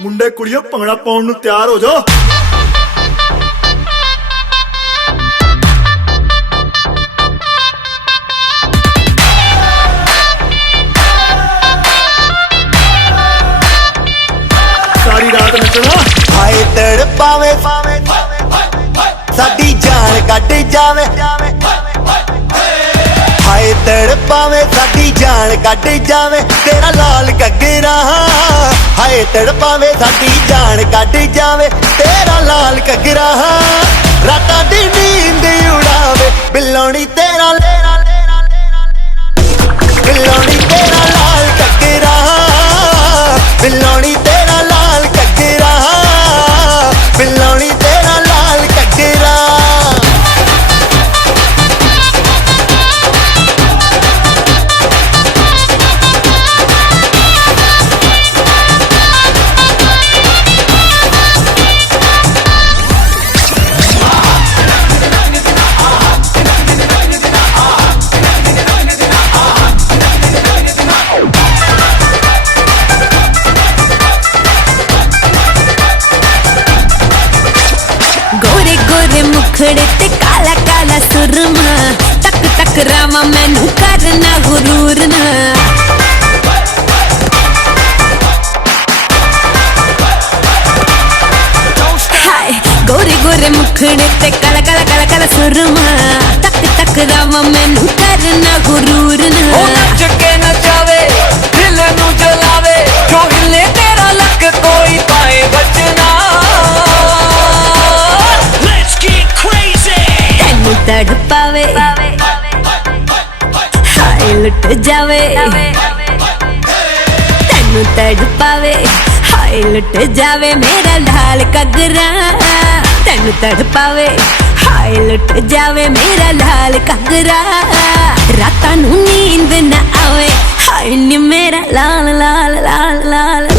ਮੁੰਡੇ ਕੁੜੀਓ ਭੰਗੜਾ ਪਾਉਣ ਨੂੰ ਤਿਆਰ ਹੋ ਜਾਓ। ਸਾਰੀ ਰਾਤ ਨੱਚਣਾ। ਹਾਏ ਤੜਪਾਵੇ ਸਾਡੀ ਜਾਨ ਕੱਢ ਜਾਵੇ, ਹਾਏ ਤੜਪਾਵੇ ਸਾਡੀ ਜਾਨ ਕੱਢ ਜਾਵੇ ਤੇਰਾ ਲਾਲ ਘੱਗਰਾ। ਹਾਏ ਤੜਪਾਵੇ ਸਾਡੀ ਜਾਨ ਕੱਢ ਜਾਵੇ ਤੇਰਾ ਲਾਲ ਘੱਗਰਾ। ਰਾਤਾਂ ਦੀ ਨੀਂਦ ਉਡਾਵੇ ਬਿੱਲੋਣੀ ਤੇਰਾ, ਬਿੱਲੋਣੀ ਤੇਰਾ ਲਾਲ ਘੱਗਰਾ, ਬਿੱਲੋਣੀ ਤੇਰਾ ਲਾਲ ਘੱਗਰਾ, ਬਿੱਲੋਣੀ ਤੇਰਾ ਲਾਲ ਘੱਗਰਾ। गोरे गोरे मुखड़े ते काला काला सुरमा, तक तक रामा मैनू करना गुरूर ना। हाय गोरे गोरे मुखड़े ते काला काला काला काला सुरमा, तक तक रामा मैनू करना गुरूर ना। ओ नच के नचावे दिल नू जलावे, जो हिले तेरा लक कोई पाए बचना। तेनू तड़पावे हाय लुट जावे, तेनू तड़पावे हाय लुट जावे मेरा लाल घग्गरा। तेनू तड़पावे हाय लुट जावे मेरा लाल घग्गरा। रातां नू नींद ना आवे हाय नी मेरा लाल लाल लाल लाल